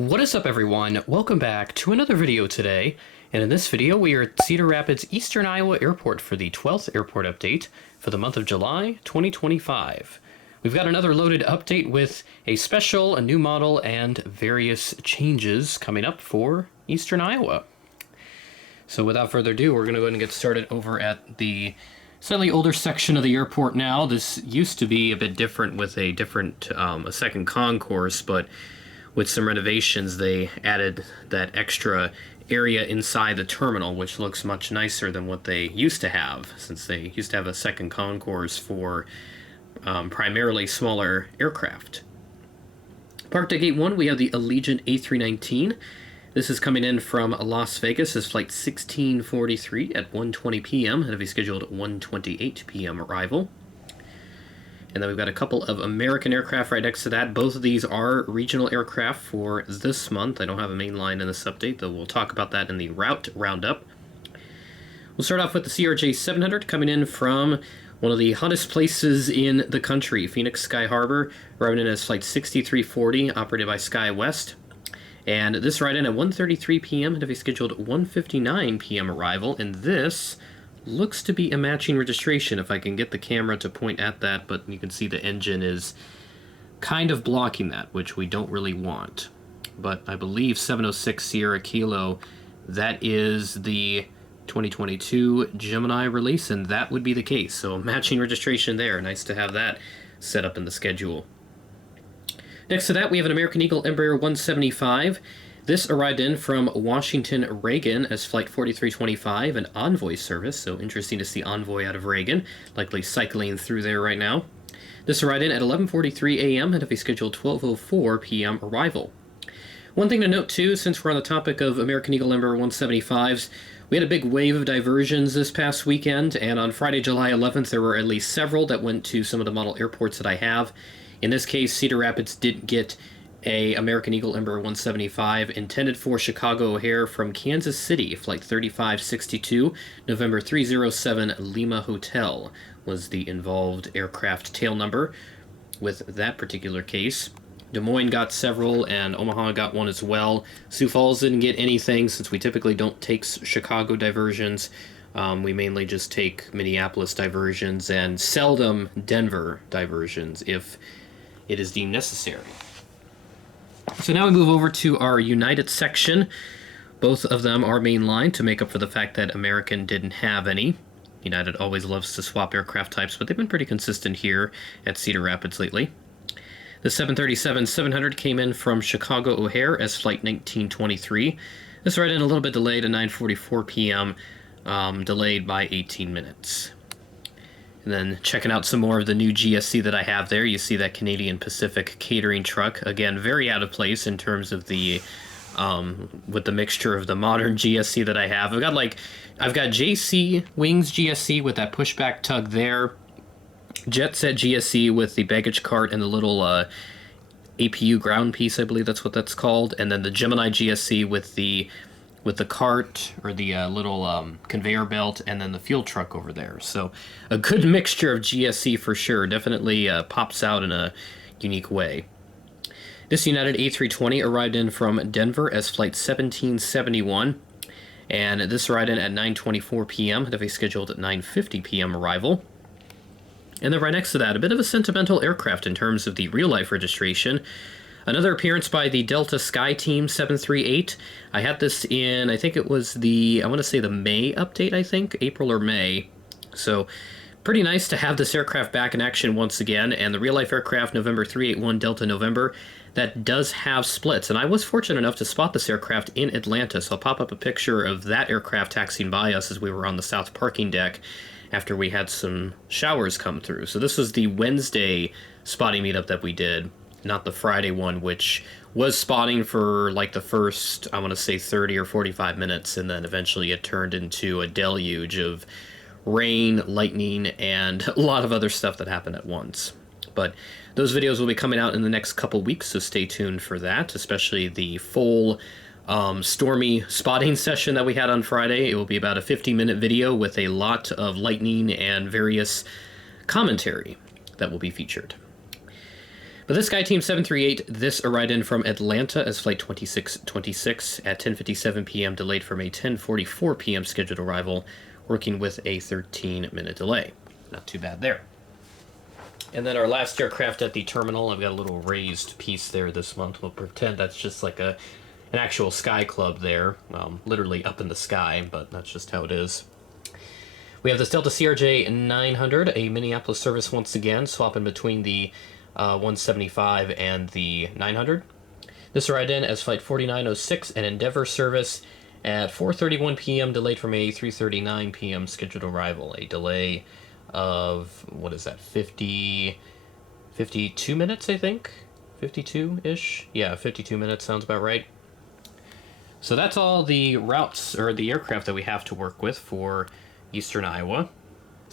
What is up, everyone? Welcome back to another video today, and in this video we are at Cedar Rapids, Eastern Iowa Airport for the 12th airport update for the month of July 2025. We've got another loaded update with a special, a new model, and various changes coming up for Eastern Iowa. So without further ado, we're going to go ahead and get started over at the slightly older section of the airport now. This used to be a bit different with a second concourse, but with some renovations, they added that extra area inside the terminal, which looks much nicer than what they used to have, since they used to have a second concourse for primarily smaller aircraft. Parked at Gate 1, we have the Allegiant A319. This is coming in from Las Vegas as Flight 1643 at 1:20 p.m. and have a scheduled 1:28 p.m. arrival. And then we've got a couple of American aircraft right next to that. Both of these are regional aircraft for this month. I don't have a main line in this update, though we'll talk about that in the route roundup. We'll start off with the CRJ 700 coming in from one of the hottest places in the country, Phoenix Sky Harbor, arriving in as Flight 6340, operated by SkyWest. And this ride in at 1:33 p.m. and have a scheduled 1:59 p.m. arrival, and this looks to be a matching registration if I can get the camera to point at that, but you can see the engine is kind of blocking that, which we don't really want. But I believe 706 Sierra Kilo, that is the 2022 Gemini release, and that would be the case. So matching registration there. Nice to have that set up in the schedule. Next to that, we have an American Eagle Embraer 175. This arrived in from Washington Reagan as Flight 4325, an Envoy service, so interesting to see Envoy out of Reagan, likely cycling through there right now. This arrived in at 11:43 a.m. and have a scheduled 12:04 p.m. arrival. One thing to note too, since we're on the topic of American Eagle Embraer 175s, we had a big wave of diversions this past weekend, and on Friday, July 11th, there were at least several that went to some of the model airports that I have. In this case, Cedar Rapids didn't get a American Eagle Embraer 175 intended for Chicago O'Hare from Kansas City. Flight 3562, November 307 Lima Hotel was the involved aircraft tail number with that particular case. Des Moines got several, and Omaha got one as well. Sioux Falls didn't get anything, since we typically don't take Chicago diversions. We mainly just take Minneapolis diversions and seldom Denver diversions if it is deemed necessary. So now we move over to our United section. Both of them are mainline to make up for the fact that American didn't have any. United always loves to swap aircraft types, but they've been pretty consistent here at Cedar Rapids lately. The 737-700 came in from Chicago O'Hare as Flight 1923. This right in a little bit delayed at 9:44 p.m., delayed by 18 minutes. And then checking out some more of the new GSC that I have there, you see that Canadian Pacific catering truck. Again, very out of place in terms of the, with the mixture of the modern GSC that I have. I've got JC Wings GSC with that pushback tug there. Jet Set GSC with the baggage cart and the little APU ground piece, I believe that's what that's called. And then the Gemini GSC with the cart, or the little conveyor belt, and then the fuel truck over there. So a good mixture of GSC for sure. Definitely pops out in a unique way. This United A320 arrived in from Denver as Flight 1771, and this arrived in at 9:24 p.m. and have a scheduled 9:50 p.m. arrival. And then right next to that, a bit of a sentimental aircraft in terms of the real-life registration. Another appearance by the Delta Sky Team 738. I had this in, I think it was I want to say the May update, I think, April or May. So pretty nice to have this aircraft back in action once again. And the real-life aircraft, November 381 Delta November, that does have splits. And I was fortunate enough to spot this aircraft in Atlanta, so I'll pop up a picture of that aircraft taxiing by us as we were on the south parking deck after we had some showers come through. So this was the Wednesday spotting meetup that we did, not the Friday one, which was spotting for like the first, I want to say 30 or 45 minutes, and then eventually it turned into a deluge of rain, lightning, and a lot of other stuff that happened at once. But those videos will be coming out in the next couple weeks, so stay tuned for that, especially the full stormy spotting session that we had on Friday. It will be about a 50-minute video with a lot of lightning and various commentary that will be featured. But this SkyTeam 738, this arrived in from Atlanta as Flight 2626 at 10:57 p.m., delayed from a 10:44 p.m. scheduled arrival, working with a 13-minute delay. Not too bad there. And then our last aircraft at the terminal, I've got a little raised piece there this month. We'll pretend that's just like an actual sky club there, literally up in the sky, but that's just how it is. We have this Delta CRJ 900, a Minneapolis service once again, swapping between the 175 and the 900. This arrived in as Flight 4906, an Endeavor service at 4:31 p.m., delayed from a 3:39 p.m. scheduled arrival. A delay of, 52 minutes, I think? 52-ish? Yeah, 52 minutes sounds about right. So that's all the routes, or the aircraft that we have to work with for Eastern Iowa.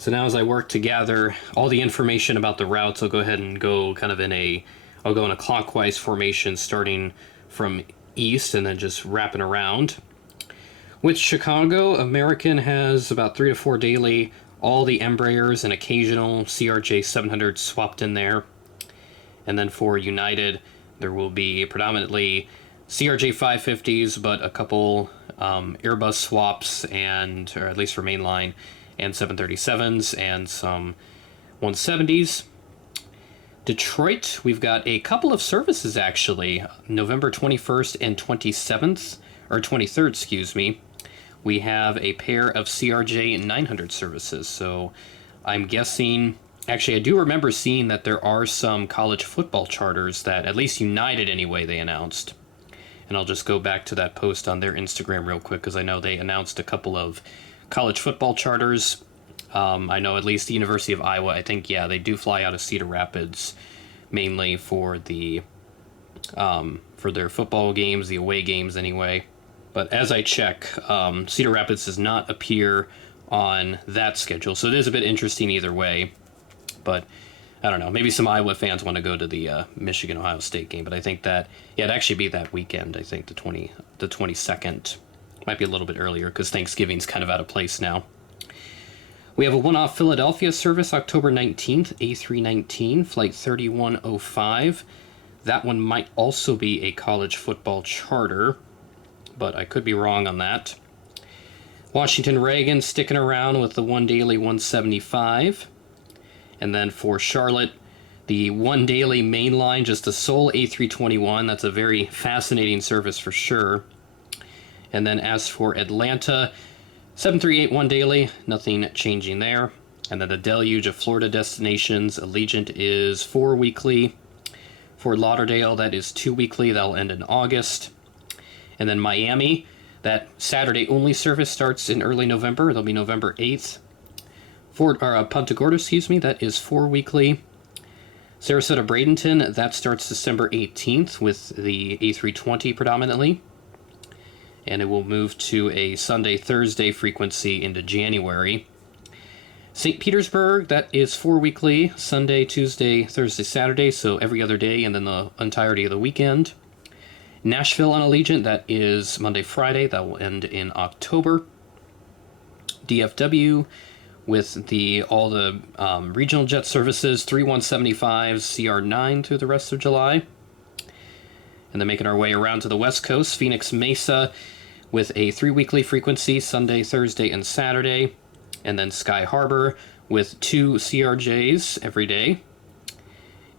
So now as I work to gather all the information about the routes, I'll go ahead and go I'll go in a clockwise formation starting from east and then just wrapping around. With Chicago, American has about 3 to 4 daily, all the Embraers and occasional CRJ 700 swapped in there. And then for United, there will be predominantly CRJ 550s, but a couple Airbus swaps, or at least for mainline, and 737s and some 170s. Detroit, we've got a couple of services actually, November 21st and 23rd, excuse me. We have a pair of CRJ 900 services, so I'm guessing, actually I do remember seeing that there are some college football charters that, at least United anyway, they announced. And I'll just go back to that post on their Instagram real quick, because I know they announced a couple of college football charters. I know at least the University of Iowa, I think, yeah, they do fly out of Cedar Rapids, mainly for the for their football games, the away games anyway. But as I check, Cedar Rapids does not appear on that schedule, so it is a bit interesting either way. But I don't know, maybe some Iowa fans want to go to the Michigan-Ohio State game, but I think that, yeah, it'd actually be that weekend, I think, the 22nd. Might be a little bit earlier, because Thanksgiving's kind of out of place now. We have a one-off Philadelphia service, October 19th, A319, Flight 3105. That one might also be a college football charter, but I could be wrong on that. Washington Reagan sticking around with the one daily 175. And then for Charlotte, the one daily mainline, just a sole A321. That's a very fascinating service for sure. And then as for Atlanta, 738 one daily, nothing changing there. And then the deluge of Florida destinations, Allegiant is 4 weekly. For Lauderdale, that is 2 weekly. That'll end in August. And then Miami, that Saturday only service starts in early November. It'll be November 8th. Punta Gorda, excuse me, that is 4 weekly. Sarasota Bradenton, that starts December 18th with the A320 predominantly. And it will move to a Sunday-Thursday frequency into January. St. Petersburg, that is 4 weekly, Sunday, Tuesday, Thursday, Saturday, so every other day and then the entirety of the weekend. Nashville on Allegiant, that is Monday, Friday, that will end in October. DFW, with all the regional jet services, 3175s, CR9 through the rest of July. And then making our way around to the West Coast, Phoenix Mesa with a 3 weekly frequency, Sunday, Thursday, and Saturday. And then Sky Harbor with 2 CRJs every day.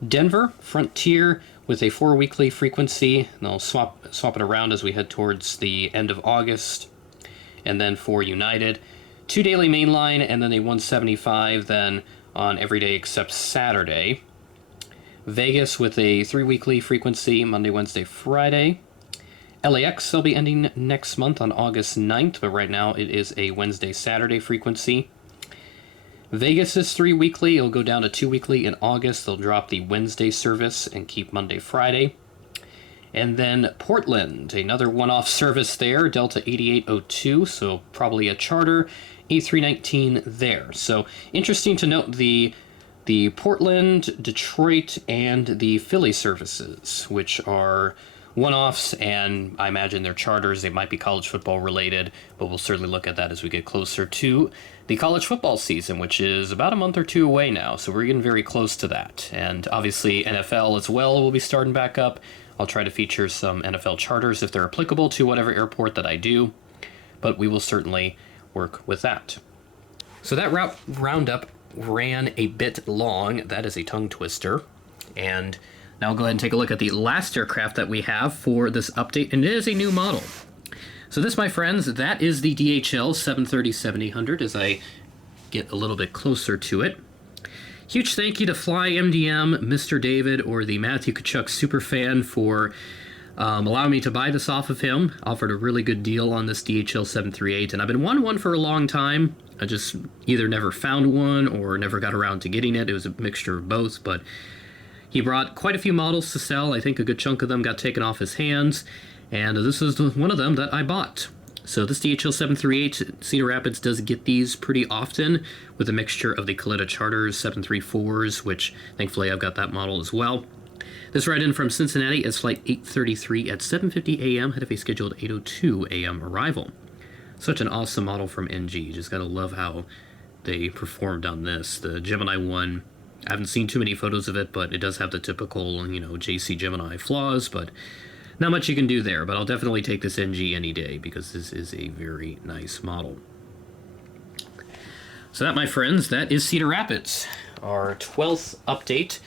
Denver, Frontier with a 4 weekly frequency. And they'll swap it around as we head towards the end of August. And then for United, 2 daily mainline, and then a 175 then on every day except Saturday. Vegas with a 3 weekly frequency, Monday, Wednesday, Friday. LAX will be ending next month on August 9th, but right now it is a Wednesday, Saturday frequency. Vegas is 3 weekly. It'll go down to 2 weekly in August. They'll drop the Wednesday service and keep Monday, Friday. And then Portland, another one-off service there, Delta 8802, so probably a charter, A319 there. So interesting to note the Portland, Detroit, and the Philly services, which are one-offs, and I imagine they're charters. They might be college football related, but we'll certainly look at that as we get closer to the college football season, which is about a month or two away now, so we're getting very close to that. And obviously NFL as well will be starting back up. I'll try to feature some NFL charters if they're applicable to whatever airport that I do, but we will certainly work with that. So that roundup ran a bit long. That is a tongue twister. And now I'll go ahead and take a look at the last aircraft that we have for this update, and it is a new model. So this, my friends, that is the DHL 730-7800 as I get a little bit closer to it. Huge thank you to Fly MDM, Mr. David, or the Matthew Kachuk superfan for allowing me to buy this off of him. Offered a really good deal on this DHL 738, and I've been wanting one for a long time. I just either never found one or never got around to getting it. It was a mixture of both, but he brought quite a few models to sell. I think a good chunk of them got taken off his hands, and this is one of them that I bought. So this DHL 738, Cedar Rapids does get these pretty often with a mixture of the Kalitta Charters 734s, which thankfully I've got that model as well. This ride in from Cincinnati is flight 833 at 7:50 a.m. ahead of a scheduled 8:02 a.m. arrival. Such an awesome model from NG. Just gotta love how they performed on this. The Gemini one, I haven't seen too many photos of it, but it does have the typical, JC Gemini flaws, but not much you can do there. But I'll definitely take this NG any day because this is a very nice model. So that, my friends, that is Cedar Rapids, our 12th update.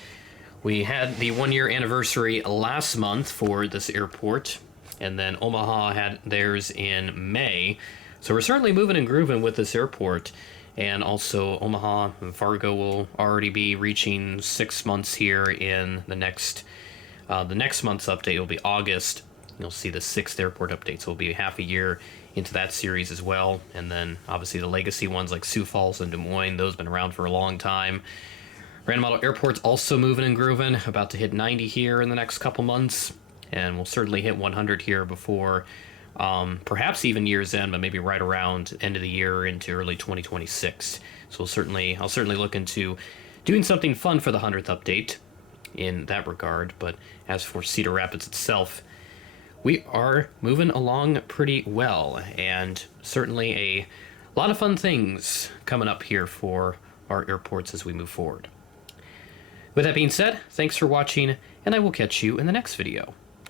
We had the 1-year anniversary last month for this airport, and then Omaha had theirs in May. So we're certainly moving and grooving with this airport. And also Omaha and Fargo will already be reaching 6 months here in the next month's update will be August. You'll see the 6th airport update, so we'll be half a year into that series as well. And then obviously the legacy ones like Sioux Falls and Des Moines, those have been around for a long time. Random Model Airport's also moving and grooving, about to hit 90 here in the next couple months, and we'll certainly hit 100 here before perhaps even year's end, but maybe right around end of the year into early 2026. So I'll certainly look into doing something fun for the 100th update in that regard. But as for Cedar Rapids itself, we are moving along pretty well, and certainly a lot of fun things coming up here for our airports as we move forward. With that being said, thanks for watching, and I will catch you in the next video.